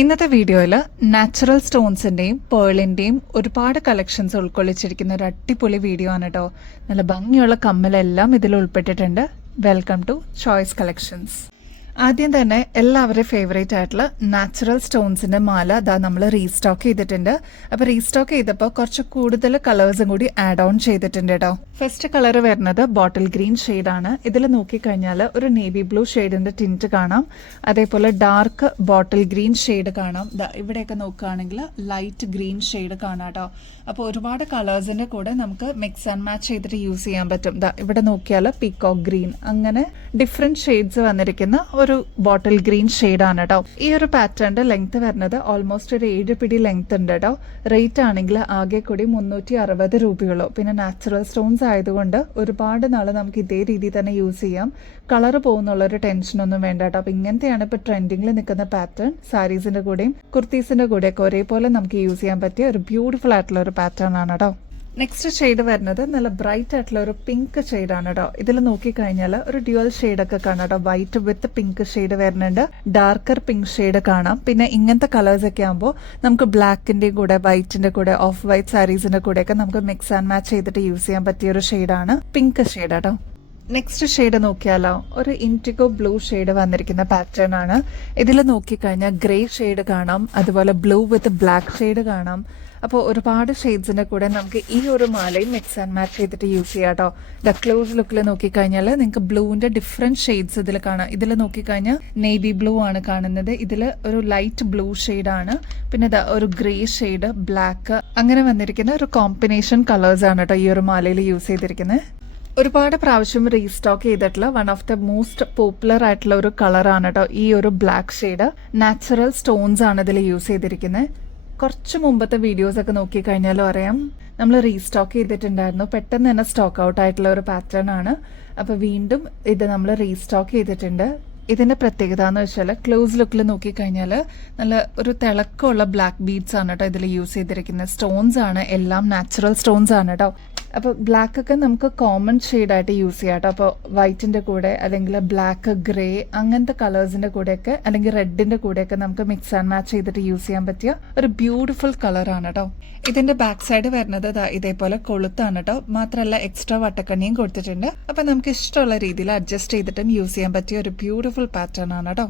ഇന്നത്തെ വീഡിയോയിൽ നാച്ചുറൽ സ്റ്റോൺസിന്റെയും പേളിന്റെയും ഒരുപാട് കളക്ഷൻസ് ഉൾക്കൊള്ളിച്ചിരിക്കുന്ന ഒരു അടിപൊളി വീഡിയോ ആണ് കേട്ടോ. നല്ല ഭംഗിയുള്ള കമ്മലെല്ലാം ഇതിൽ ഉൾപ്പെട്ടിട്ടുണ്ട്. Welcome to choice collections. ആദ്യം തന്നെ എല്ലാവരുടെയും ഫേവറേറ്റ് ആയിട്ടുള്ള നാച്ചുറൽ സ്റ്റോൺസിന്റെ മാല അതാ നമ്മൾ റീസ്റ്റോക്ക് ചെയ്തിട്ടുണ്ട്. അപ്പൊ റീസ്റ്റോക്ക് ചെയ്തപ്പോൾ കുറച്ച് കൂടുതൽ കളേഴ്സും കൂടി ആഡ് ഓൺ ചെയ്തിട്ടുണ്ട് കേട്ടോ. ഫസ്റ്റ് കളർ വരുന്നത് ബോട്ടിൽ ഗ്രീൻ ആണ്. ഇതിൽ നോക്കിക്കഴിഞ്ഞാൽ ഒരു നേവി ബ്ലൂ ഷെയ്ഡിന്റെ ടിന്റ് കാണാം. അതേപോലെ ഡാർക്ക് ബോട്ടിൽ ഗ്രീൻ ഷെയ്ഡ് കാണാം. ഇവിടെയൊക്കെ നോക്കുകയാണെങ്കിൽ ലൈറ്റ് ഗ്രീൻ ഷെയ്ഡ് കാണാം കേട്ടോ. അപ്പോൾ ഒരുപാട് കളേഴ്സിന്റെ കൂടെ നമുക്ക് മിക്സ് ആൻഡ് മാച്ച് ചെയ്തിട്ട് യൂസ് ചെയ്യാൻ പറ്റും. ഇവിടെ നോക്കിയാൽ പീകോക്ക് ഗ്രീൻ, അങ്ങനെ ഡിഫറെന്റ് ഷെയ്ഡ്സ് വന്നിരിക്കുന്ന ഒരു ബോട്ടിൽ ഗ്രീൻ ഷെയ്ഡാണ് കേട്ടോ. ഈ ഒരു പാറ്റേണിന്റെ ലെങ്ത് വരുന്നത് ഓൾമോസ്റ്റ് ഒരു 7 പിടി ലെങ്ത് ഉണ്ട് കേട്ടോ. റേറ്റ് ആണെങ്കിൽ ആകെ കൂടി 360 രൂപയുള്ളൂ. പിന്നെ നാച്ചുറൽ സ്റ്റോൺസ് ആയതുകൊണ്ട് ഒരുപാട് നാള് നമുക്ക് ഇതേ രീതിയിൽ തന്നെ യൂസ് ചെയ്യാം. കളർ പോകുന്നുള്ളൊരു ടെൻഷനൊന്നും വേണ്ട കേട്ടോ. അപ്പൊ ഇങ്ങനത്തെയാണ് ഇപ്പൊ ട്രെൻഡിങ്ങിൽ നിൽക്കുന്ന പാറ്റേൺ. സാരീസിന്റെ കൂടെയും കുർത്തീസിന്റെ കൂടെയൊക്കെ ഒരേപോലെ നമുക്ക് യൂസ് ചെയ്യാൻ പറ്റിയ ഒരു ബ്യൂട്ടിഫുൾ ആയിട്ടുള്ള ഒരു പാറ്റേൺ ആണ് കേട്ടോ. നെക്സ്റ്റ് ഷെയ്ഡ് വരുന്നത് നല്ല ബ്രൈറ്റ് ആയിട്ടുള്ള ഒരു പിങ്ക് ഷെയ്ഡാണ് കേട്ടോ. ഇതിൽ നോക്കിക്കഴിഞ്ഞാൽ ഒരു ഡ്യുവൽ ഷെയ്ഡൊക്കെ കാണാം കേട്ടോ. വൈറ്റ് വിത്ത് പിങ്ക് ഷെയ്ഡ് വരുന്നുണ്ട്, ഡാർക്കർ പിങ്ക് ഷെയ്ഡ് കാണാം. പിന്നെ ഇങ്ങനത്തെ കളേഴ്സ് ഒക്കെ ആകുമ്പോൾ നമുക്ക് ബ്ലാക്കിന്റെയും കൂടെ വൈറ്റിന്റെ കൂടെ ഓഫ് വൈറ്റ് സാരീസിന്റെ കൂടെയൊക്കെ നമുക്ക് മിക്സ് ആൻഡ് മാച്ച് ചെയ്തിട്ട് യൂസ് ചെയ്യാൻ പറ്റിയ ഒരു ഷെയ്ഡാണ് പിങ്ക് ഷെയ്ഡ് കേട്ടോ. നെക്സ്റ്റ് ഷെയ്ഡ് നോക്കിയാലോ, ഒരു ഇൻഡിഗോ ബ്ലൂ ഷെയ്ഡ് വന്നിരിക്കുന്ന പാറ്റേൺ ആണ്. ഇതിൽ നോക്കിക്കഴിഞ്ഞാൽ ഗ്രേ ഷെയ്ഡ് കാണാം, അതുപോലെ ബ്ലൂ വിത്ത് ബ്ലാക്ക് ഷെയ്ഡ് കാണാം. അപ്പോൾ ഒരുപാട് ഷെയ്ഡ്സിന്റെ കൂടെ നമുക്ക് ഈ ഒരു മാലയും മിക്സ് ആൻഡ് മാച്ച് ചെയ്തിട്ട് യൂസ് ചെയ്യാം കേട്ടോ. ക്ലോസ് ലുക്കിൽ നോക്കിക്കഴിഞ്ഞാൽ നിങ്ങൾക്ക് ബ്ലൂവിന്റെ ഡിഫറെന്റ് ഷെയ്ഡ്സ് ഇതിൽ കാണാം. ഇതിൽ നോക്കിക്കഴിഞ്ഞാൽ നേവി ബ്ലൂ ആണ് കാണുന്നത്. ഇതിൽ ഒരു ലൈറ്റ് ബ്ലൂ ഷെയ്ഡാണ്, പിന്നെ ഒരു ഗ്രേ ഷെയ്ഡ്, ബ്ലാക്ക്, അങ്ങനെ വന്നിരിക്കുന്ന ഒരു കോമ്പിനേഷൻ കളേഴ്സ് ആണ് കേട്ടോ ഈ ഒരു മാലയിൽ യൂസ് ചെയ്തിരിക്കുന്നത്. ഒരുപാട് പ്രാവശ്യം റീസ്റ്റോക്ക് ചെയ്തിട്ടുള്ള one of the most popular ആയിട്ടുള്ള ഒരു കളറാണ് കേട്ടോ ഈ ഒരു ബ്ലാക്ക് ഷെയ്ഡ്. നാച്ചുറൽ സ്റ്റോൺസ് ആണ് ഇതിൽ യൂസ് ചെയ്തിരിക്കുന്നത്. കുറച്ച് മുമ്പത്തെ വീഡിയോസ് ഒക്കെ നോക്കിക്കഴിഞ്ഞാലും അറിയാം, നമ്മൾ റീസ്റ്റോക്ക് ചെയ്തിട്ടുണ്ടായിരുന്നു. പെട്ടെന്ന് തന്നെ സ്റ്റോക്ക് ഔട്ട് ആയിട്ടുള്ള ഒരു പാറ്റേൺ ആണ്. അപ്പൊ വീണ്ടും ഇത് നമ്മൾ റീസ്റ്റോക്ക് ചെയ്തിട്ടുണ്ട്. ഇതിന്റെ പ്രത്യേകത എന്ന് വെച്ചാൽ ക്ലോസ് ലുക്കിൽ നോക്കിക്കഴിഞ്ഞാൽ നല്ല ഒരു തിളക്കമുള്ള ബ്ലാക്ക് ബീഡ്സ് ആണ് കേട്ടോ ഇതിൽ യൂസ് ചെയ്തിരിക്കുന്നത്. സ്റ്റോൺസ് ആണ്, എല്ലാം നാച്ചുറൽ സ്റ്റോൺസ് ആണ് കേട്ടോ. അപ്പോൾ ബ്ലാക്ക് ഒക്കെ നമുക്ക് കോമൺ ഷെയ്ഡായിട്ട് യൂസ് ചെയ്യാം കേട്ടോ. അപ്പോൾ വൈറ്റിന്റെ കൂടെ അല്ലെങ്കിൽ ബ്ലാക്ക്, ഗ്രേ, അങ്ങനത്തെ കളേഴ്സിന്റെ കൂടെയൊക്കെ അല്ലെങ്കിൽ റെഡിന്റെ കൂടെയൊക്കെ നമുക്ക് മിക്സ് ആൻഡ് മാച്ച് ചെയ്തിട്ട് യൂസ് ചെയ്യാൻ പറ്റിയ ഒരു ബ്യൂട്ടിഫുൾ കളറാണ് കേട്ടോ. ഇതിന്റെ ബാക്ക് സൈഡ് വരുന്നത് ഇതേപോലെ കൊളുത്താണ് കേട്ടോ. മാത്രമല്ല എക്സ്ട്രാ വട്ടക്കണ്ണിയും കൊടുത്തിട്ടുണ്ട്. അപ്പൊ നമുക്ക് ഇഷ്ടമുള്ള രീതിയിൽ അഡ്ജസ്റ്റ് ചെയ്തിട്ടും യൂസ് ചെയ്യാൻ പറ്റിയ ഒരു ബ്യൂട്ടിഫുൾ പാറ്റേൺ ആണ് കേട്ടോ.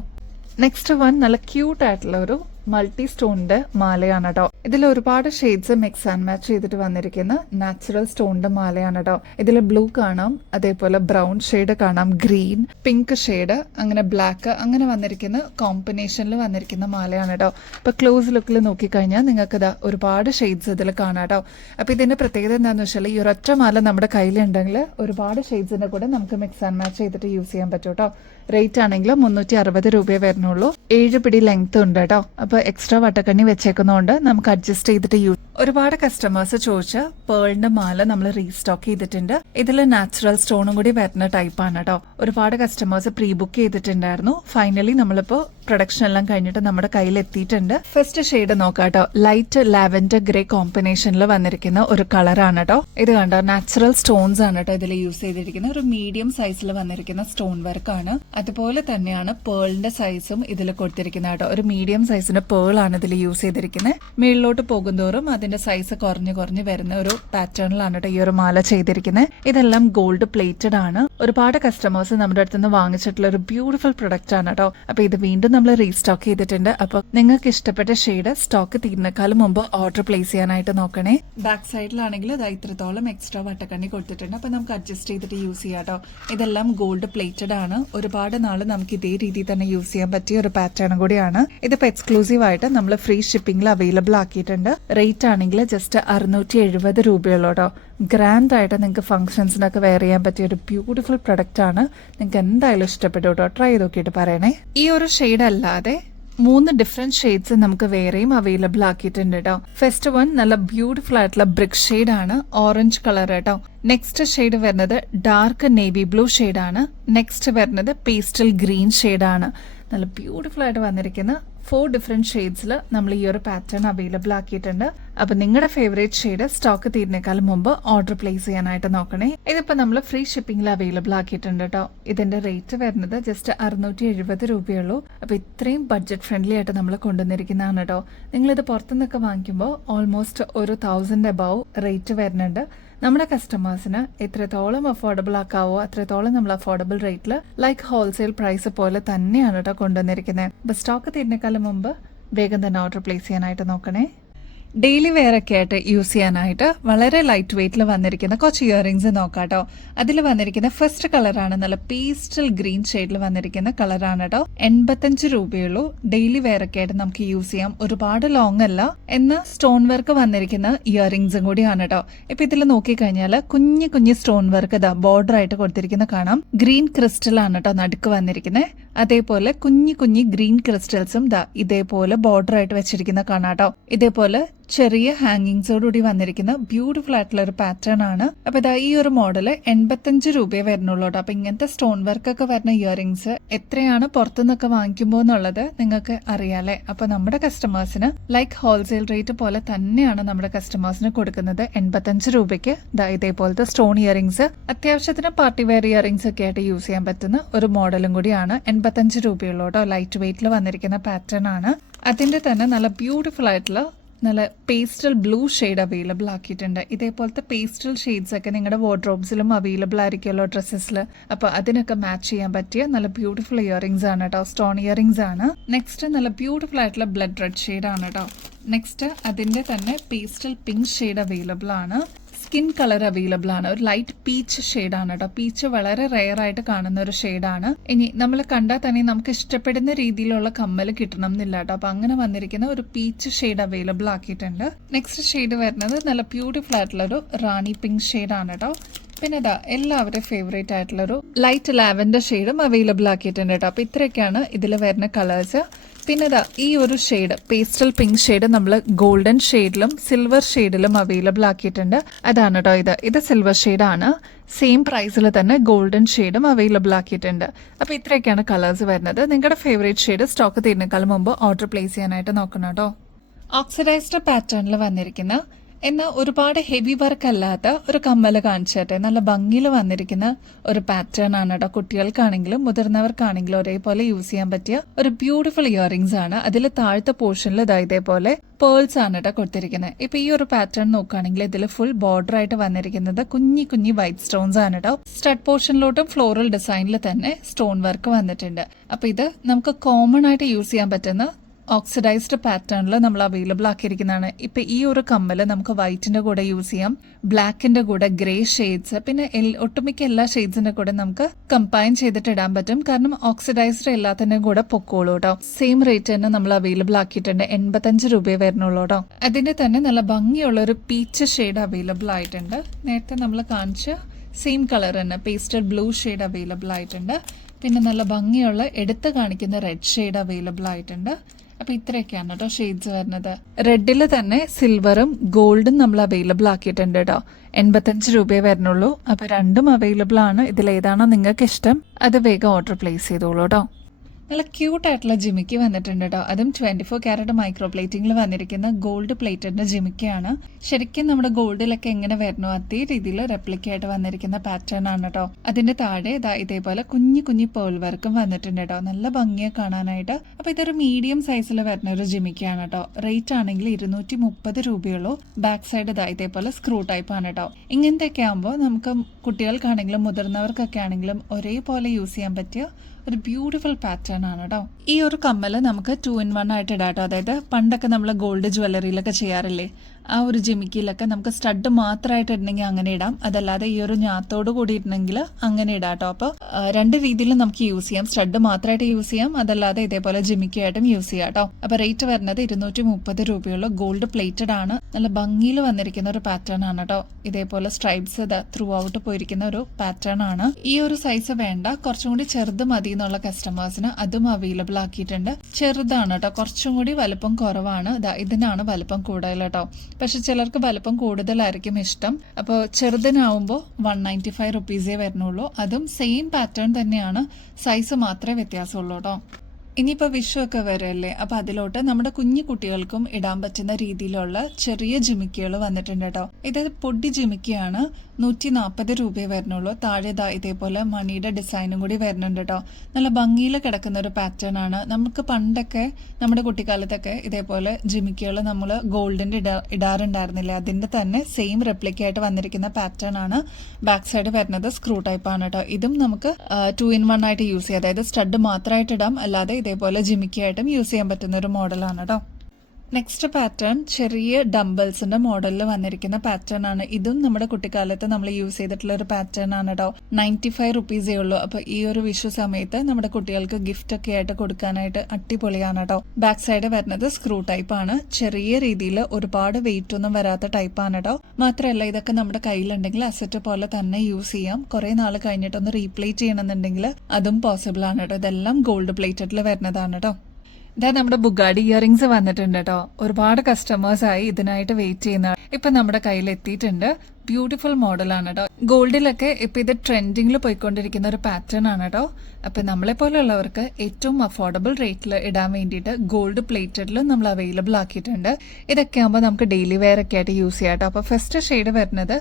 നെക്സ്റ്റ് വൺ നല്ല ക്യൂട്ട് ആയിട്ടുള്ള ഒരു മൾട്ടി സ്റ്റോണിന്റെ മാലയാണ് കേട്ടോ. ഇതിൽ ഒരുപാട് ഷെയ്ഡ്സ് മിക്സ് ആൻഡ് മാച്ച് ചെയ്തിട്ട് വന്നിരിക്കുന്ന നാച്ചുറൽ സ്റ്റോണിന്റെ മാലയാണ് കേട്ടോ. ഇതിൽ ബ്ലൂ കാണാം, അതേപോലെ ബ്രൗൺ ഷെയ്ഡ് കാണാം, ഗ്രീൻ, പിങ്ക് ഷെയ്ഡ്, അങ്ങനെ ബ്ലാക്ക്, അങ്ങനെ വന്നിരിക്കുന്ന കോമ്പിനേഷനിൽ വന്നിരിക്കുന്ന മാലയാണ് കേട്ടോ. ഇപ്പൊ ക്ലോസ് ലുക്കിൽ നോക്കിക്കഴിഞ്ഞാൽ നിങ്ങൾക്ക് ഇതാ ഒരുപാട് ഷെയ്ഡ്സ് ഇതിൽ കാണാം കേട്ടോ. അപ്പൊ ഇതിന്റെ പ്രത്യേകത എന്താണെന്ന് വെച്ചാൽ ഈ ഒരൊറ്റ മാല നമ്മുടെ കയ്യിലുണ്ടെങ്കിൽ ഒരുപാട് ഷെയ്ഡ്സിന്റെ കൂടെ നമുക്ക് മിക്സ് ആൻഡ് മാച്ച് ചെയ്തിട്ട് യൂസ് ചെയ്യാൻ പറ്റും കേട്ടോ. റേറ്റ് ആണെങ്കിൽ 360 രൂപയെ വരുന്നുള്ളൂ. 7 പിടി ലെങ്ത് ഉണ്ട് കേട്ടോ. അപ്പൊ എക്സ്ട്രാ വട്ടക്കണ്ണി വെച്ചേക്കുന്നതുകൊണ്ട് നമുക്ക് അഡ്ജസ്റ്റ് ചെയ്തിട്ട് യൂസ്. ഒരുപാട് കസ്റ്റമേഴ്സ് ചോദിച്ച പേളിന്റെ മാല നമ്മൾ റീസ്റ്റോക്ക് ചെയ്തിട്ടുണ്ട്. ഇതിൽ നാച്ചുറൽ സ്റ്റോണും കൂടി വരുന്ന ടൈപ്പാണ് കേട്ടോ. ഒരുപാട് കസ്റ്റമേഴ്സ് പ്രീ ബുക്ക് ചെയ്തിട്ടുണ്ടായിരുന്നു. ഫൈനലി നമ്മളിപ്പോ പ്രൊഡക്ഷൻ എല്ലാം കഴിഞ്ഞിട്ട് നമ്മുടെ കയ്യിൽ എത്തിയിട്ടുണ്ട്. ഫസ്റ്റ് ഷെയ്ഡ് നോക്കാം കേട്ടോ. ലൈറ്റ് ലാവൻഡർ ഗ്രേ കോമ്പിനേഷനിൽ വന്നിരിക്കുന്ന ഒരു കളറാണ് കേട്ടോ. ഇത് കണ്ടോ, നാച്ചുറൽ സ്റ്റോൺസ് ആണ് കേട്ടോ ഇതിൽ യൂസ് ചെയ്തിരിക്കുന്നത്. ഒരു മീഡിയം സൈസിൽ വന്നിരിക്കുന്ന സ്റ്റോൺ വർക്കാണ്. അതുപോലെ തന്നെയാണ് പേളിന്റെ സൈസും ഇതിൽ കൊടുത്തിരിക്കുന്നത് കേട്ടോ. ഒരു മീഡിയം സൈസിന്റെ പേൾ ആണ് ഇതിൽ യൂസ് ചെയ്തിരിക്കുന്നത്. മുകളിലോട്ട് പോകുന്തോറും അതിന്റെ സൈസ് കുറഞ്ഞു കുറഞ്ഞു വരുന്ന ഒരു പാറ്റേണിലാണ് കേട്ടോ ഈ ഒരു മാല ചെയ്തിരിക്കുന്നത്. ഇതെല്ലാം ഗോൾഡ് പ്ലേറ്റഡ് ആണ്. ഒരുപാട് കസ്റ്റമേഴ്സ് നമ്മുടെ അടുത്ത് നിന്ന് വാങ്ങിച്ചിട്ടുള്ള ഒരു ബ്യൂട്ടിഫുൾ പ്രൊഡക്റ്റ് ആണ് കേട്ടോ. അപ്പൊ ഇത് വീണ്ടും നമ്മൾ റീസ്റ്റോക്ക് ചെയ്തിട്ടുണ്ട്. അപ്പൊ നിങ്ങൾക്ക് ഇഷ്ടപ്പെട്ട ഷെയ്ഡ് സ്റ്റോക്ക് തീരുന്നേക്കാളും മുമ്പ് ഓർഡർ പ്ലേസ് ചെയ്യാനായിട്ട് നോക്കണേ. ബാക്ക് സൈഡിലാണെങ്കിൽ ഇത് ഇത്രത്തോളം എക്സ്ട്രാ വട്ടക്കണ്ണി കൊടുത്തിട്ടുണ്ട്. അപ്പൊ നമുക്ക് അഡ്ജസ്റ്റ് ചെയ്തിട്ട് യൂസ് ചെയ്യാം കേട്ടോ. ഇതെല്ലാം ഗോൾഡ് പ്ലേറ്റഡ് ആണ്. ഒരുപാട് നാള് നമുക്ക് ഇതേ രീതിയിൽ തന്നെ യൂസ് ചെയ്യാൻ പറ്റിയ ഒരു പാറ്റേൺ കൂടിയാണ്. ഇതിപ്പോ എക്സ്ക്ലൂസീവ് ആയിട്ട് നമ്മൾ ഫ്രീ ഷിപ്പിംഗിൽ അവൈലബിൾ ആക്കിയിട്ടുണ്ട്. റേറ്റ് ആണെങ്കിൽ ജസ്റ്റ് 670 രൂപയുള്ളൂ കേട്ടോ. ഗ്രാൻഡ് ആയിട്ട് നിങ്ങൾക്ക് ഫംഗ്ഷൻസിനൊക്കെ വെയർ ചെയ്യാൻ പറ്റിയ ഒരു ബ്യൂട്ടിഫുൾ പ്രൊഡക്റ്റ് ആണ്. നിങ്ങൾക്ക് എന്തായാലും ഇഷ്ടപ്പെട്ടു കേട്ടോ. ട്രൈ ചെയ്ത് നോക്കിയിട്ട് പറയണേ. ഈ ഒരു ഷെയ്ഡ് അല്ലാതെ 3 ഡിഫറെന്റ് ഷെയ്ഡ്സ് നമുക്ക് വേറെയും അവൈലബിൾ ആക്കിയിട്ടുണ്ട് കേട്ടോ. ഫസ്റ്റ് വൺ നല്ല ബ്യൂട്ടിഫുൾ ആയിട്ടുള്ള ബ്രിക്ക് ഷെയ്ഡ് ആണ്, ഓറഞ്ച് കളർ കേട്ടോ. നെക്സ്റ്റ് ഷെയ്ഡ് വരുന്നത് ഡാർക്ക് നേവി ബ്ലൂ ഷെയ്ഡ് ആണ്. നെക്സ്റ്റ് വരുന്നത് പേസ്റ്റൽ ഗ്രീൻ ഷെയ്ഡ് ആണ്. നല്ല ബ്യൂട്ടിഫുൾ ആയിട്ട് വന്നിരിക്കുന്ന 4 ഡിഫറെന്റ് ഷെയ്ഡ്സിൽ നമ്മൾ ഈ ഒരു പാറ്റേൺ അവൈലബിൾ ആക്കിയിട്ടുണ്ട്. അപ്പൊ നിങ്ങളുടെ ഫേവറേറ്റ് ഷെയ്ഡ് സ്റ്റോക്ക് തീരുന്നേക്കാളും മുമ്പ് ഓർഡർ പ്ലേസ് ചെയ്യാനായിട്ട് നോക്കണേ. ഇതിപ്പോ നമ്മൾ ഫ്രീ ഷിപ്പിംഗിൽ അവൈലബിൾ ആക്കിയിട്ടുണ്ട് കേട്ടോ. ഇതിന്റെ റേറ്റ് വരുന്നത് ജസ്റ്റ് 670 രൂപയുള്ളൂ. അപ്പൊ ഇത്രയും ബഡ്ജറ്റ് ഫ്രണ്ട്ലി ആയിട്ട് നമ്മൾ കൊണ്ടുവന്നിരിക്കുന്നതാണ് കേട്ടോ. നിങ്ങളിത് പുറത്തുനിന്നൊക്കെ വാങ്ങിക്കുമ്പോൾ ഓൾമോസ്റ്റ് ഒരു 1000 അബവ് റേറ്റ് വരുന്നുണ്ട്. നമ്മുടെ കസ്റ്റമേഴ്സിന് എത്രത്തോളം അഫോർഡബിൾ ആക്കാവോ അത്രത്തോളം നമ്മൾ അഫോർഡബിൾ റേറ്റിൽ ലൈക്ക് ഹോൾസെയിൽ പ്രൈസ് പോലെ തന്നെയാണ് കേട്ടോ കൊണ്ടുവന്നിരിക്കുന്നത്. അപ്പൊ സ്റ്റോക്ക് തീരുന്നേക്കാളും മുമ്പ് വേഗം തന്നെ ഓർഡർ പ്ലേസ് ചെയ്യാനായിട്ട് നോക്കണേ. ഡെയിലി വെയർ ഒക്കെ ആയിട്ട് യൂസ് ചെയ്യാനായിട്ട് വളരെ ലൈറ്റ് വെയിറ്റിൽ വന്നിരിക്കുന്ന കുറച്ച് ഇയറിംഗ്സ് നോക്കാം കേട്ടോ. അതിൽ വന്നിരിക്കുന്ന ഫസ്റ്റ് കളറാണ് നല്ല പേസ്റ്റൽ ഗ്രീൻ ഷെയ്ഡിൽ വന്നിരിക്കുന്ന കളറാണ് കേട്ടോ. 85 രൂപയുള്ളൂ. ഡെയിലി വെയർ ഒക്കെ ആയിട്ട് നമുക്ക് യൂസ് ചെയ്യാം. ഒരുപാട് ലോങ് അല്ല, എന്ന സ്റ്റോൺ വർക്ക് വന്നിരിക്കുന്ന ഇയറിംഗ്സും കൂടിയാണ് കേട്ടോ. ഇപ്പൊ ഇതിൽ നോക്കിക്കഴിഞ്ഞാൽ കുഞ്ഞു കുഞ്ഞു സ്റ്റോൺ വർക്ക് ഇതാ ബോർഡർ ആയിട്ട് കൊടുത്തിരിക്കുന്ന കാണാം. ഗ്രീൻ ക്രിസ്റ്റൽ ആണ് കേട്ടോ നടുക്ക് വന്നിരിക്കുന്നത്. അതേപോലെ കുഞ്ഞു കുഞ്ഞു ഗ്രീൻ ക്രിസ്റ്റൽസും ദാ ഇതേപോലെ ബോർഡർ ആയിട്ട് വെച്ചിരിക്കുന്ന കാണാട്ടോ. ഇതേപോലെ ചെറിയ ഹാങ്ങിങ്സോടുകൂടി വന്നിരിക്കുന്ന ബ്യൂട്ടിഫുൾ ആയിട്ടുള്ള ഒരു പാറ്റേൺ ആണ്. അപ്പൊ ഇതാ ഈ ഒരു മോഡല് 85 രൂപയെ വരുന്നുള്ളൂ കേട്ടോ. അപ്പൊ ഇങ്ങനത്തെ സ്റ്റോൺ വർക്ക് ഒക്കെ വരുന്ന ഇയറിംഗ്സ് എത്രയാണ് പുറത്തുനിന്നൊക്കെ വാങ്ങിക്കുമ്പോ എന്നുള്ളത് നിങ്ങൾക്ക് അറിയാലേ. അപ്പൊ നമ്മുടെ കസ്റ്റമേഴ്സിന് ലൈക്ക് ഹോൾസെയിൽ റേറ്റ് പോലെ തന്നെയാണ് നമ്മുടെ കസ്റ്റമേഴ്സിന് കൊടുക്കുന്നത്. 85 രൂപയ്ക്ക് ദാ ഇതേപോലത്തെ സ്റ്റോൺ ഇയറിംഗ്സ് അത്യാവശ്യത്തിന് പാർട്ടി വെയർ ഇയറിംഗ്സ് ഒക്കെ ആയിട്ട് യൂസ് ചെയ്യാൻ പറ്റുന്ന ഒരു മോഡലും കൂടിയാണ്. 85 രൂപയുള്ളൂ കേട്ടോ. ലൈറ്റ് വെയിറ്റിൽ വന്നിരിക്കുന്ന പാറ്റേൺ ആണ്. അതിന്റെ തന്നെ നല്ല ബ്യൂട്ടിഫുൾ ആയിട്ടുള്ള നല്ല പേസ്റ്റൽ ബ്ലൂ ഷെയ്ഡ് അവൈലബിൾ ആക്കിയിട്ടുണ്ട്. ഇതേപോലത്തെ പേസ്റ്റൽ ഷെയ്ഡ്സ് ഒക്കെ നിങ്ങളുടെ വാർഡ്രോബ്സിലും അവൈലബിൾ ആയിരിക്കുമല്ലോ ഡ്രസ്സസിൽ. അപ്പൊ അതിനൊക്കെ മാച്ച് ചെയ്യാൻ പറ്റിയ നല്ല ബ്യൂട്ടിഫുൾ ഇയറിംഗ്സ് ആണ് കേട്ടോ. സ്റ്റോൺ ഇയറിംഗ്സ് ആണ്. നെക്സ്റ്റ് നല്ല ബ്യൂട്ടിഫുൾ ആയിട്ടുള്ള ബ്ലഡ് റെഡ് ഷെയ്ഡ് ആണ് കേട്ടോ. നെക്സ്റ്റ് അതിന്റെ തന്നെ പേസ്റ്റൽ പിങ്ക് ഷെയ്ഡ് അവൈലബിൾ ആണ്. സ്കിൻ കളർ അവൈലബിൾ ആണ്. ഒരു ലൈറ്റ് പീച്ച് ഷെയ്ഡാണ് കേട്ടോ. പീച്ച് വളരെ റെയർ ആയിട്ട് കാണുന്ന ഒരു ഷെയ്ഡാണ്. ഇനി നമ്മൾ കണ്ടാൽ തന്നെ നമുക്ക് ഇഷ്ടപ്പെടുന്ന രീതിയിലുള്ള കമ്മൽ കിട്ടണം എന്നില്ല കേട്ടോ. അപ്പൊ അങ്ങനെ വന്നിരിക്കുന്ന ഒരു പീച്ച് ഷെയ്ഡ് അവൈലബിൾ ആക്കിയിട്ടുണ്ട്. നെക്സ്റ്റ് ഷെയ്ഡ് വരുന്നത് നല്ല ബ്യൂട്ടിഫുൾ ആയിട്ടുള്ള ഒരു റാണി പിങ്ക് ഷെയ്ഡാണ് കേട്ടോ. പിന്നെ ഇതാ എല്ലാവരുടെ ഫേവറേറ്റ് ആയിട്ടുള്ള ഒരു ലൈറ്റ് ലാവൻഡർ ഷെയ്ഡും അവൈലബിൾ ആക്കിയിട്ടുണ്ട് കേട്ടോ. അപ്പൊ ഇത്രയൊക്കെയാണ് ഇതിൽ വരുന്ന കളേഴ്സ്. പിന്നെ ഇതാ ഈ ഒരു ഷെയ്ഡ് പേസ്റ്റൽ പിങ്ക് ഷെയ്ഡ് നമ്മൾ ഗോൾഡൻ ഷെയ്ഡിലും സിൽവർ ഷെയ്ഡിലും അവൈലബിൾ ആക്കിയിട്ടുണ്ട്. അതാണ് കേട്ടോ ഇത് സിൽവർ ഷെയ്ഡാണ്. സെയിം പ്രൈസിൽ തന്നെ ഗോൾഡൻ ഷെയ്ഡും അവൈലബിൾ ആക്കിയിട്ടുണ്ട്. അപ്പൊ ഇത്രയൊക്കെയാണ് കളേഴ്സ് വരുന്നത്. നിങ്ങളുടെ ഫേവറേറ്റ് ഷെയ്ഡ് സ്റ്റോക്ക് തീരുന്നേക്കാളും മുമ്പ് ഓർഡർ പ്ലേസ് ചെയ്യാനായിട്ട് നോക്കണം കേട്ടോ. ഓക്സിഡൈസ്ഡ് പാറ്റേണിൽ വന്നിരിക്കുന്ന എന്നാൽ ഒരുപാട് ഹെവി വർക്ക് അല്ലാത്ത ഒരു കമ്മല് കാണിച്ചിട്ടെ. നല്ല ഭംഗിയിൽ വന്നിരിക്കുന്ന ഒരു പാറ്റേൺ ആണ് കേട്ടോ. കുട്ടികൾക്കാണെങ്കിലും മുതിർന്നവർക്കാണെങ്കിലും ഒരേപോലെ യൂസ് ചെയ്യാൻ പറ്റിയ ഒരു ബ്യൂട്ടിഫുൾ ഇയറിംഗ്സ് ആണ്. അതിൽ താഴത്തെ പോർഷനിൽ ഇതേപോലെ പേൾസ് ആണ് കേട്ടോ കൊടുത്തിരിക്കുന്നത്. ഇപ്പൊ ഈ ഒരു പാറ്റേൺ നോക്കുകയാണെങ്കിൽ ഇതിൽ ഫുൾ ബോർഡർ ആയിട്ട് വന്നിരിക്കുന്നത് കുഞ്ഞി കുഞ്ഞി വൈറ്റ് സ്റ്റോൺസ് ആണ് കേട്ടോ. സ്റ്റഡ് പോർഷനിലോട്ടും ഫ്ലോറൽ ഡിസൈനിൽ തന്നെ സ്റ്റോൺ വർക്ക് വന്നിട്ടുണ്ട്. അപ്പൊ ഇത് നമുക്ക് കോമൺ ആയിട്ട് യൂസ് ചെയ്യാൻ പറ്റുന്ന ഓക്സിഡൈസ്ഡ് പാറ്റേണിൽ നമ്മൾ അവൈലബിൾ ആക്കിയിരിക്കുന്നതാണ്. ഇപ്പൊ ഈ ഒരു കമ്മല് നമുക്ക് വൈറ്റിന്റെ കൂടെ യൂസ് ചെയ്യാം, ബ്ലാക്കിന്റെ കൂടെ ഗ്രേ ഷെയ്ഡ്സ്, പിന്നെ ഒട്ടുമിക്ക എല്ലാ ഷെയ്ഡ്സിന്റെ കൂടെ നമുക്ക് കമ്പൈൻ ചെയ്തിട്ട് ഇടാൻ പറ്റും. കാരണം ഓക്സിഡൈസ്ഡ് എല്ലാത്തിന്റെയും കൂടെ പൊക്കോളൂ കേട്ടോ. സെയിം റേറ്റ് തന്നെ നമ്മൾ അവൈലബിൾ ആക്കിയിട്ടുണ്ട്. 85 രൂപയെ വരുന്നുള്ളൂ കേട്ടോ. അതിന്റെ തന്നെ നല്ല ഭംഗിയുള്ള ഒരു പീച്ച് ഷെയ്ഡ് അവൈലബിൾ ആയിട്ടുണ്ട്. നേരത്തെ നമ്മൾ കാണിച്ച സെയിം കളർ തന്നെ പേസ്റ്റൽ ബ്ലൂ ഷെയ്ഡ് അവൈലബിൾ ആയിട്ടുണ്ട്. പിന്നെ നല്ല ഭംഗിയുള്ള എടുത്ത് കാണിക്കുന്ന റെഡ് ഷെയ്ഡ് അവൈലബിൾ ആയിട്ടുണ്ട്. അപ്പൊ ഇത്രയൊക്കെയാണ് കേട്ടോ ഷെയ്ഡ്സ് വരുന്നത്. റെഡിൽ തന്നെ സിൽവറും ഗോൾഡും നമ്മൾ അവൈലബിൾ ആക്കിയിട്ടുണ്ട് കേട്ടോ. 85 രൂപയെ വരുന്നുള്ളൂ. അപ്പൊ രണ്ടും അവൈലബിൾ ആണ്. ഇതിൽ ഏതാണോ നിങ്ങൾക്ക് ഇഷ്ടം അത് വേഗം ഓർഡർ പ്ലേസ് ചെയ്തോളൂ കേട്ടോ. നല്ല ക്യൂട്ട് ആയിട്ടുള്ള ജിമിക്കി വന്നിട്ടുണ്ട് കേട്ടോ. അതും 24 ക്യാരറ്റ് മൈക്രോ പ്ലേറ്റിംഗിൽ വന്നിരിക്കുന്ന ഗോൾഡ് പ്ലേറ്റഡിന്റെ ജിമിക്കിയാണ്. ശരിക്കും നമ്മുടെ ഗോൾഡിലൊക്കെ എങ്ങനെ വരണോ അതേ രീതിയിൽ റെപ്ലിക്കായിട്ട് വന്നിരിക്കുന്ന പാറ്റേൺ ആണ് കേട്ടോ. അതിന്റെ താഴെ ഇതേപോലെ കുഞ്ഞു കുഞ്ഞു പേൾ വർക്കും വന്നിട്ടുണ്ട് കേട്ടോ. നല്ല ഭംഗിയെ കാണാനായിട്ട്. അപ്പൊ ഇതൊരു മീഡിയം സൈസിൽ വരുന്ന ഒരു ജിമിക്കിയാണ് കേട്ടോ. റേറ്റ് ആണെങ്കിൽ 230 രൂപയുള്ളൂ. ബാക്ക് സൈഡ് ഇതേപോലെ സ്ക്രൂ ടൈപ്പ് ആണ് കേട്ടോ. ഇങ്ങനത്തെയൊക്കെ ആകുമ്പോൾ നമുക്ക് കുട്ടികൾക്കാണെങ്കിലും മുതിർന്നവർക്കൊക്കെ ആണെങ്കിലും ഒരേപോലെ യൂസ് ചെയ്യാൻ പറ്റിയ ഒരു ബ്യൂട്ടിഫുൾ പാറ്റേൺ ആണ് കേട്ടോ. ഈ ഒരു കമ്മല് നമുക്ക് 2 in 1 ആയിട്ട് ഇടാം കേട്ടോ. അതായത് പണ്ടൊക്കെ നമ്മൾ ഗോൾഡ് ജ്വല്ലറിയിലൊക്കെ ചെയ്യാറില്ലേ, ആ ഒരു ജിമിക്കിയിലൊക്കെ നമുക്ക് സ്റ്റഡ് മാത്രമായിട്ട് ഇടണമെങ്കിൽ അങ്ങനെ ഇടാം. അതല്ലാതെ ഈ ഒരു ഞാത്തോട് കൂടി ഇടണമെങ്കിൽ അങ്ങനെ ഇടാം കേട്ടോ. അപ്പോൾ രണ്ട് രീതിയിലും നമുക്ക് യൂസ് ചെയ്യാം. സ്റ്റഡ് മാത്രമായിട്ട് യൂസ് ചെയ്യാം, അതല്ലാതെ ഇതേപോലെ ജിമിക്കായിട്ടും യൂസ് ചെയ്യാം കേട്ടോ. അപ്പൊ റേറ്റ് വരുന്നത് 230 രൂപയുള്ള ഗോൾഡ് പ്ലേറ്റഡ് ആണ്. നല്ല ഭംഗിയിൽ വന്നിരിക്കുന്ന ഒരു പാറ്റേൺ ആണ് കേട്ടോ. ഇതേപോലെ സ്ട്രൈപ്സ് ത്രൂ ഔട്ട് പോയിരിക്കുന്ന ഒരു പാറ്റേൺ ആണ്. ഈ ഒരു സൈസ് വേണ്ട, കുറച്ചും കൂടി ചെറുത് മതി എന്നുള്ള കസ്റ്റമേഴ്സിന് അതും അവൈലബിൾ ആക്കിയിട്ടുണ്ട്. ചെറുതാണ് കേട്ടോ, കുറച്ചും കൂടി വലുപ്പം കുറവാണ്. ഇതിനാണ് വലുപ്പം കൂടുതൽ കേട്ടോ. പക്ഷെ ചിലർക്ക് വലുപ്പം കൂടുതലായിരിക്കും ഇഷ്ടം. അപ്പോൾ ചെറുതിനാവുമ്പോൾ 195 റുപ്പീസേ വരുന്നുള്ളൂ. അതും സെയിം പാറ്റേൺ തന്നെയാണ്, സൈസ് മാത്രമേ വ്യത്യാസമുള്ളൂ കേട്ടോ. ഇനിയിപ്പോൾ വിഷുവൊക്കെ വരല്ലേ, അപ്പോൾ അതിലോട്ട് നമ്മുടെ കുഞ്ഞു കുട്ടികൾക്കും ഇടാൻ പറ്റുന്ന രീതിയിലുള്ള ചെറിയ ജിമിക്കുകൾ വന്നിട്ടുണ്ട് കേട്ടോ. ഇത് പൊടി ജിമിക്കിയാണ്. 140 രൂപയെ വരുന്നുള്ളൂ. താഴെ ഇതേപോലെ മണിയുടെ ഡിസൈനും കൂടി വരുന്നുണ്ട് കേട്ടോ. നല്ല ഭംഗിയിൽ കിടക്കുന്ന ഒരു പാറ്റേൺ ആണ്. നമുക്ക് പണ്ടൊക്കെ നമ്മുടെ കുട്ടിക്കാലത്തൊക്കെ ഇതേപോലെ ജിമിക്കുകൾ നമ്മൾ ഗോൾഡിൻ്റെ ഇടാറുണ്ടായിരുന്നില്ല. അതിൻ്റെ തന്നെ സെയിം റെപ്ലിക്കായിട്ട് വന്നിരിക്കുന്ന പാറ്റേൺ ആണ്. ബാക്ക് സൈഡ് വരുന്നത് സ്ക്രൂ ടൈപ്പ് ആണ് കേട്ടോ. ഇതും നമുക്ക് 2 in 1 ആയിട്ട് യൂസ് ചെയ്യാം. അതായത് സ്റ്റഡ് മാത്രമായിട്ട് ഇടാം, അല്ലാതെ ഇതേപോലെ ജിമിക്കായിട്ടും യൂസ് ചെയ്യാൻ പറ്റുന്ന ഒരു മോഡലാണ് കേട്ടോ. നെക്സ്റ്റ് പാറ്റേൺ ചെറിയ ഡംബിൾസിന്റെ മോഡലിൽ വന്നിരിക്കുന്ന പാറ്റേൺ ആണ്. ഇതും നമ്മുടെ കുട്ടിക്കാലത്ത് നമ്മൾ യൂസ് ചെയ്തിട്ടുള്ള ഒരു പാറ്റേൺ ആണ് കേട്ടോ. 95 റുപ്പീസേ ഉള്ളൂ. അപ്പൊ ഈ ഒരു വിഷു സമയത്ത് നമ്മുടെ കുട്ടികൾക്ക് ഗിഫ്റ്റ് ഒക്കെ ആയിട്ട് കൊടുക്കാനായിട്ട് അടിപൊളിയാണ് കേട്ടോ. ബാക്ക് സൈഡ് വരുന്നത് സ്ക്രൂ ടൈപ്പ് ആണ്. ചെറിയ രീതിയിൽ ഒരുപാട് വെയിറ്റ് ഒന്നും വരാത്ത ടൈപ്പ് ആണ് കേട്ടോ. മാത്രമല്ല ഇതൊക്കെ നമ്മുടെ കയ്യിലുണ്ടെങ്കിൽ അസറ്റ് പോലെ തന്നെ യൂസ് ചെയ്യാം. കുറെ നാൾ കഴിഞ്ഞിട്ടൊന്ന് റീപ്ലേറ്റ് ചെയ്യണമെന്നുണ്ടെങ്കിൽ അതും പോസിബിൾ ആണ് കേട്ടോ. ഇതെല്ലാം ഗോൾഡ് പ്ലേറ്റഡിൽ വരുന്നതാണ് കേട്ടോ. ഇതാ നമ്മുടെ ബുഗാഡി ഇയറിംഗ്സ് വന്നിട്ടുണ്ട് കേട്ടോ. ഒരുപാട് കസ്റ്റമേഴ്സായി ഇതിനായിട്ട് വെയിറ്റ് ചെയ്യുന്ന ഇപ്പൊ നമ്മുടെ കയ്യിൽ എത്തിയിട്ടുണ്ട്. ബ്യൂട്ടിഫുൾ മോഡലാണ് കേട്ടോ. ഗോൾഡിലൊക്കെ ഇപ്പൊ ഇത് ട്രെൻഡിങ്ങിൽ പോയിക്കൊണ്ടിരിക്കുന്ന ഒരു പാറ്റേൺ ആണ് കേട്ടോ. അപ്പൊ നമ്മളെ പോലെയുള്ളവർക്ക് ഏറ്റവും അഫോർഡബിൾ റേറ്റിൽ ഇടാൻ വേണ്ടിയിട്ട് ഗോൾഡ് പ്ലേറ്റഡിലും നമ്മൾ അവൈലബിൾ ആക്കിയിട്ടുണ്ട്. ഇതൊക്കെ ആകുമ്പോൾ നമുക്ക് ഡെയിലി വെയർ ഒക്കെ ആയിട്ട് യൂസ് ചെയ്യാം കേട്ടോ. അപ്പൊ ഫസ്റ്റ് ഷെയ്ഡ് വരുന്നത്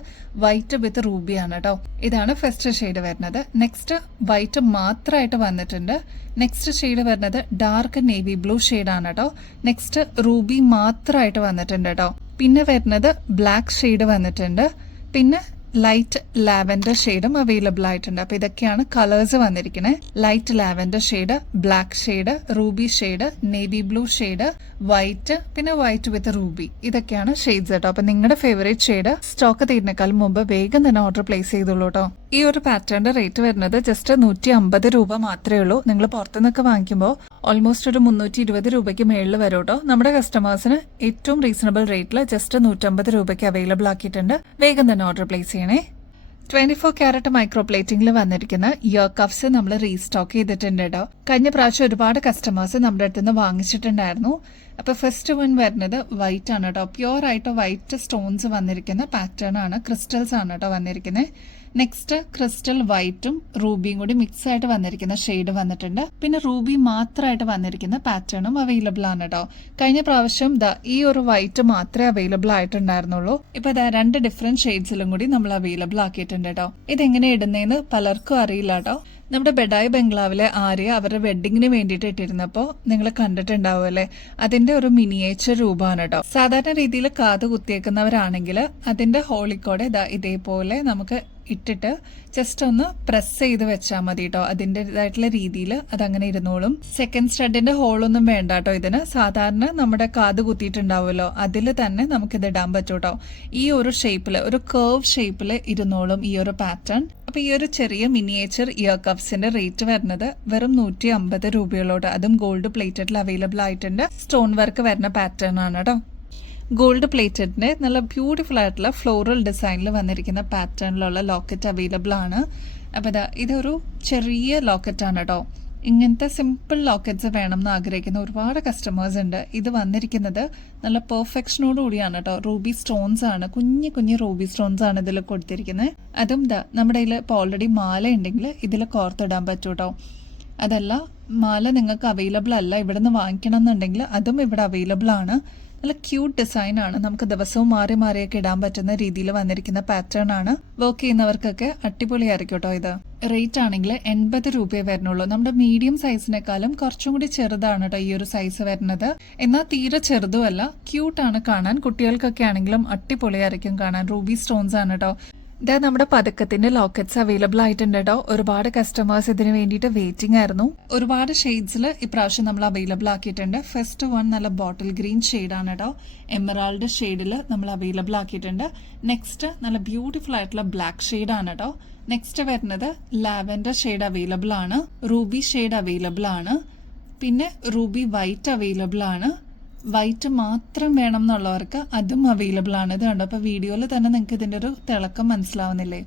വൈറ്റ് വിത്ത് റൂബി ആണ് കേട്ടോ. ഇതാണ് ഫസ്റ്റ് ഷെയ്ഡ് വരുന്നത്. നെക്സ്റ്റ് വൈറ്റ് മാത്രമായിട്ട് വന്നിട്ടുണ്ട്. നെക്സ്റ്റ് ഷെയ്ഡ് വരുന്നത് ഡാർക്ക് നേവി ബ്ലൂ ഷെയ്ഡാണ് കേട്ടോ. നെക്സ്റ്റ് റൂബി മാത്രമായിട്ട് വന്നിട്ടുണ്ട് കേട്ടോ. പിന്നെ വരുന്നത് ബ്ലാക്ക് ഷെയ്ഡ് വന്നിട്ടുണ്ട്. പിന്നെ ലൈറ്റ് ലാവൻഡർ ഷെയ്ഡും അവൈലബിൾ ആയിട്ടുണ്ട്. അപ്പൊ ഇതൊക്കെയാണ് കളേഴ്സ് വന്നിരിക്കുന്നത്. Light lavender shade, black shade, Ruby shade, navy blue shade, white, പിന്നെ വൈറ്റ് വിത്ത് റൂബി. ഇതൊക്കെയാണ് ഷെയ്ഡ്സ് കേട്ടോ. അപ്പൊ നിങ്ങളുടെ ഫേവറേറ്റ് ഷെയ്ഡ് സ്റ്റോക്ക് തീരുന്നേക്കാളും മുമ്പ് വേഗം തന്നെ ഓർഡർ പ്ലേസ് ചെയ്തോളൂ കേട്ടോ. ഈ ഒരു പാറ്റേണിന്റെ റേറ്റ് വരുന്നത് ജസ്റ്റ് 150 രൂപ മാത്രമേ ഉള്ളൂ. നിങ്ങൾ പുറത്തുനിന്നൊക്കെ വാങ്ങിക്കുമ്പോൾ ഓൾമോസ്റ്റ് ഒരു 320 രൂപയ്ക്ക് മേളിൽ വരും കേട്ടോ. നമ്മുടെ കസ്റ്റമേഴ്സിന് ഏറ്റവും റീസണബിൾ റേറ്റിൽ ജസ്റ്റ് 150 രൂപയ്ക്ക് അവൈലബിൾ ആക്കിയിട്ടുണ്ട്. വേഗം തന്നെ ഓർഡർ പ്ലേസ് ചെയ്യണേ. 24 ക്യാരറ്റ് മൈക്രോ പ്ലേറ്റിംഗിൽ വന്നിരിക്കുന്ന ഇയർ കഫ്സ് നമ്മൾ റീസ്റ്റോക്ക് ചെയ്തിട്ടുണ്ട് കേട്ടോ. കഴിഞ്ഞ പ്രാവശ്യം ഒരുപാട് കസ്റ്റമേഴ്സ് നമ്മുടെ അടുത്ത് നിന്ന് വാങ്ങിച്ചിട്ടുണ്ടായിരുന്നു. അപ്പൊ ഫസ്റ്റ് വൺ വരുന്നത് വൈറ്റ് ആണ് കേട്ടോ. പ്യുവർ ആയിട്ട് വൈറ്റ് സ്റ്റോൺസ് വന്നിരിക്കുന്ന പാറ്റേൺ ആണ്. ക്രിസ്റ്റൽസ് ആണ് കേട്ടോ വന്നിരിക്കുന്നത്. നെക്സ്റ്റ് ക്രിസ്റ്റൽ വൈറ്റും റൂബിയും കൂടി മിക്സ് ആയിട്ട് വന്നിരിക്കുന്ന ഷെയ്ഡ് വന്നിട്ടുണ്ട്. പിന്നെ റൂബി മാത്രമായിട്ട് വന്നിരിക്കുന്ന പാറ്റേണും അവൈലബിൾ ആണ് കേട്ടോ. കഴിഞ്ഞ പ്രാവശ്യം ഈ ഒരു വൈറ്റ് മാത്രമേ അവൈലബിൾ ആയിട്ടുണ്ടായിരുന്നുള്ളൂ. ഇപ്പൊ 2 ഡിഫറെന്റ് ഷെയ്ഡ്സിലും കൂടി നമ്മൾ അവൈലബിൾ ആക്കിയിട്ടുണ്ട് കേട്ടോ. ഇതെങ്ങനെ ഇടുന്നതെന്ന് പലർക്കും അറിയില്ല കേട്ടോ. നമ്മുടെ ബെഡായി ബംഗ്ലാവിലെ ആര്യ അവരുടെ വെഡിങ്ങിന് വേണ്ടിയിട്ട് ഇട്ടിരുന്നപ്പോൾ നിങ്ങൾ കണ്ടിട്ടുണ്ടാവുമല്ലേ, അതിന്റെ ഒരു മിനിയേച്ചർ രൂപമാണ് കേട്ടോ. സാധാരണ രീതിയിൽ കാത് കുത്തിയേക്കുന്നവരാണെങ്കിൽ അതിന്റെ ഹോളിക്കോടെ ഇതേപോലെ നമുക്ക് ഇട്ടിട്ട് ജസ്റ്റ് ഒന്ന് പ്രസ് ചെയ്ത് വെച്ചാൽ മതി കേട്ടോ. അതിൻ്റെതായിട്ടുള്ള രീതിയിൽ അതങ്ങനെ ഇരുന്നോളും. സെക്കൻഡ് സ്റ്റഡിന്റെ ഹോളൊന്നും വേണ്ട കേട്ടോ ഇതിന്. സാധാരണ നമ്മുടെ കാത് കുത്തിയിട്ടുണ്ടാവുമല്ലോ, അതിൽ തന്നെ നമുക്കിത് ഇടാൻ പറ്റും കേട്ടോ. ഈ ഒരു ഷേപ്പില്, ഒരു കർവ് ഷേപ്പിൽ ഇരുന്നോളും ഈ ഒരു പാറ്റേൺ. അപ്പൊ ഈ ഒരു ചെറിയ മിനിയേച്ചർ ഇയർ കഫ്സിന്റെ റേറ്റ് വരുന്നത് വെറും 150 രൂപയോട്ട്. അതും ഗോൾഡ് പ്ലേറ്റഡിൽ അവൈലബിൾ ആയിട്ടുണ്ട്. സ്റ്റോൺ വർക്ക് വരുന്ന പാറ്റേൺ ആണ് കേട്ടോ. ഗോൾഡ് പ്ലേറ്റഡിന്റെ നല്ല ബ്യൂട്ടിഫുൾ ആയിട്ടുള്ള ഫ്ലോറൽ ഡിസൈനിൽ വന്നിരിക്കുന്ന പാറ്റേണിലുള്ള ലോക്കറ്റ് അവൈലബിൾ ആണ്. അപ്പൊ ഇതൊരു ചെറിയ ലോക്കറ്റ് ആണ് കേട്ടോ. ഇങ്ങനത്തെ സിമ്പിൾ ലോക്കറ്റ്സ് വേണം എന്ന് ആഗ്രഹിക്കുന്ന ഒരുപാട് കസ്റ്റമേഴ്സ് ഉണ്ട്. ഇത് വന്നിരിക്കുന്നത് നല്ല പെർഫെക്ഷനോട് കൂടിയാണ് കേട്ടോ. റൂബി സ്റ്റോൺസ് ആണ്, കുഞ്ഞു കുഞ്ഞു റൂബി സ്റ്റോൺസ് ആണ് ഇതിൽ കൊടുത്തിരിക്കുന്നത്. അതും നമ്മുടെ കയ്യിൽ ഇപ്പോൾ ഓൾറെഡി മാല ഉണ്ടെങ്കിൽ ഇതിൽ കോർത്തിടാൻ പറ്റും കേട്ടോ. അതല്ല, മാല നിങ്ങൾക്ക് അവൈലബിൾ അല്ല, ഇവിടെ നിന്ന് വാങ്ങിക്കണം എന്നുണ്ടെങ്കിൽ അതും ഇവിടെ അവൈലബിൾ ആണ്. നല്ല ക്യൂട്ട് ഡിസൈൻ ആണ്. നമുക്ക് ദിവസവും മാറി മാറിയൊക്കെ ഇടാൻ പറ്റുന്ന രീതിയിൽ വന്നിരിക്കുന്ന പാറ്റേൺ ആണ്. വർക്ക് ചെയ്യുന്നവർക്കൊക്കെ അടിപൊളിയായിരിക്കും കേട്ടോ. ഇത് റേറ്റ് ആണെങ്കിൽ 80 രൂപയെ വരുന്നുള്ളൂ. നമ്മുടെ മീഡിയം സൈസിനേക്കാളും കുറച്ചും കൂടി ചെറുതാണ് കേട്ടോ ഈ ഒരു സൈസ് വരുന്നത്. എന്നാൽ തീരെ ചെറുതുമല്ല, ക്യൂട്ടാണ് കാണാൻ. കുട്ടികൾക്കൊക്കെ ആണെങ്കിലും അടിപൊളിയായിരിക്കും കാണാൻ. റൂബി സ്റ്റോൺസ് ആണ് കേട്ടോ. ഇതാ നമ്മുടെ പതക്കത്തിന്റെ ലോക്കറ്റ്സ് അവൈലബിൾ ആയിട്ടുണ്ട് കേട്ടോ. ഒരുപാട് കസ്റ്റമേഴ്സ് ഇതിന് വേണ്ടിയിട്ട് വെയിറ്റിംഗ് ആയിരുന്നു. ഒരുപാട് ഷെയ്ഡ്സിൽ ഇപ്രാവശ്യം നമ്മൾ അവൈലബിൾ ആക്കിയിട്ടുണ്ട്. ഫസ്റ്റ് വൺ നല്ല ബോട്ടിൽ ഗ്രീൻ ഷെയ്ഡാണ് കേട്ടോ. എമറാൾഡ് ഷെയ്ഡിൽ നമ്മൾ അവൈലബിൾ ആക്കിയിട്ടുണ്ട്. നെക്സ്റ്റ് നല്ല ബ്യൂട്ടിഫുൾ ആയിട്ടുള്ള ബ്ലാക്ക് ഷെയ്ഡാണ് കേട്ടോ. നെക്സ്റ്റ് വരുന്നത് ലാവൻഡർ ഷെയ്ഡ് അവൈലബിൾ ആണ്. റൂബി ഷെയ്ഡ് അവൈലബിൾ ആണ്. പിന്നെ റൂബി വൈറ്റ് അവൈലബിൾ ആണ്. വൈറ്റ് മാത്രം വേണം എന്നുള്ളവർക്ക് അതും അവൈലബിൾ ആണ്. ഇത് കണ്ടോ, അപ്പോൾ വീഡിയോയിൽ തന്നെ നിങ്ങൾക്ക് ഇതിൻ്റെ ഒരു തിളക്കം മനസ്സിലാവുന്നില്ലേ.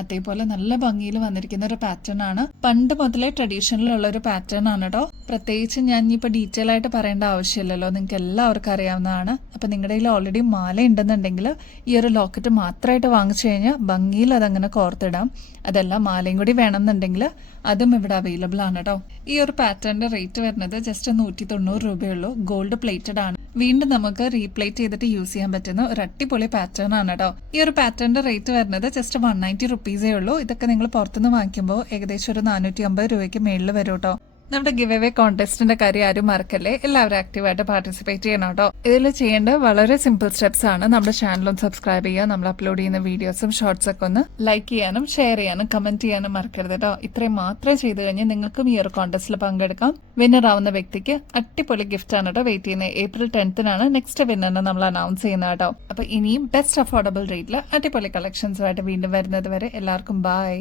അതേപോലെ നല്ല ഭംഗിയിൽ വന്നിരിക്കുന്ന ഒരു പാറ്റേൺ ആണ്. പണ്ട് മുതലേ ട്രഡീഷണലുള്ള ഒരു പാറ്റേൺ ആണ് കേട്ടോ. പ്രത്യേകിച്ച് ഞാൻ ഇനിയിപ്പോൾ ഡീറ്റെയിൽ ആയിട്ട് പറയേണ്ട ആവശ്യമില്ലല്ലോ, നിങ്ങൾക്ക് എല്ലാവർക്കും അറിയാവുന്നതാണ്. അപ്പം നിങ്ങളുടെ കയ്യിൽ ഓൾറെഡി മാല ഉണ്ടെന്നുണ്ടെങ്കിൽ ഈ ഒരു ലോക്കറ്റ് മാത്രമായിട്ട് വാങ്ങിച്ചു കഴിഞ്ഞാൽ ഭംഗിയിൽ അതങ്ങനെ കോർത്തിടാം. അതെല്ലാം മാലയും കൂടി വേണമെന്നുണ്ടെങ്കിൽ അതും ഇവിടെ അവൈലബിൾ ആണ് കേട്ടോ. ഈ ഒരു പാറ്റേണിന്റെ റേറ്റ് വരുന്നത് ജസ്റ്റ് 190 രൂപയുള്ളൂ. ഗോൾഡ് പ്ലേറ്റഡ് ആണ്. വീണ്ടും നമുക്ക് റീപ്ലേറ്റ് ചെയ്തിട്ട് യൂസ് ചെയ്യാൻ പറ്റുന്ന ഒരു അടിപൊളി പാറ്റേൺ ആണ് കേട്ടോ. ഈ ഒരു പാറ്റേണിന്റെ റേറ്റ് വരുന്നത് ജസ്റ്റ് 190 റുപ്പീസേ ഉള്ളൂ. ഇതൊക്കെ നിങ്ങൾ പുറത്തുനിന്ന് വാങ്ങിക്കുമ്പോൾ ഏകദേശം ഒരു 450 രൂപയ്ക്ക് മേളിൽ വരും കേട്ടോ. നമ്മുടെ ഗിവ് അവേ കോൺടെസ്റ്റിന്റെ കാര്യം ആരും മറക്കല്ലേ, എല്ലാവരും ആക്റ്റീവായിട്ട് പാർട്ടിസിപ്പേറ്റ് ചെയ്യണം കേട്ടോ. ഇതിൽ ചെയ്യേണ്ട വളരെ സിമ്പിൾ സ്റ്റെപ്സ് ആണ്. നമ്മുടെ ചാനലും സബ്സ്ക്രൈബ് ചെയ്യുക, നമ്മൾ അപ്ലോഡ് ചെയ്യുന്ന വീഡിയോസും ഷോർട്സ് ഒക്കെ ഒന്ന് ലൈക്ക് ചെയ്യാനും ഷെയർ ചെയ്യാനും കമന്റ് ചെയ്യാനും മറക്കരുത് കേട്ടോ. ഇത്രയും മാത്രമേ ചെയ്ത് കഴിഞ്ഞാൽ നിങ്ങൾക്കും ഈ ഒരു കോൺടെസ്റ്റിൽ പങ്കെടുക്കാം. വിന്നർ ആവുന്ന വ്യക്തിക്ക് അടിപൊളി ഗിഫ്റ്റ് ആണ് കേട്ടോ വെയിറ്റ് ചെയ്യുന്നത്. April 10th നെക്സ്റ്റ് വിന്നറിനെ നമ്മൾ അനൗൺസ് ചെയ്യുന്നത് കേട്ടോ. അപ്പൊ ഇനിയും ബെസ്റ്റ് അഫോർഡബിൾ റേറ്റിൽ അടിപൊളി കളക്ഷൻസുമായിട്ട് വീണ്ടും വരുന്നത് വരെ എല്ലാവർക്കും ബൈ.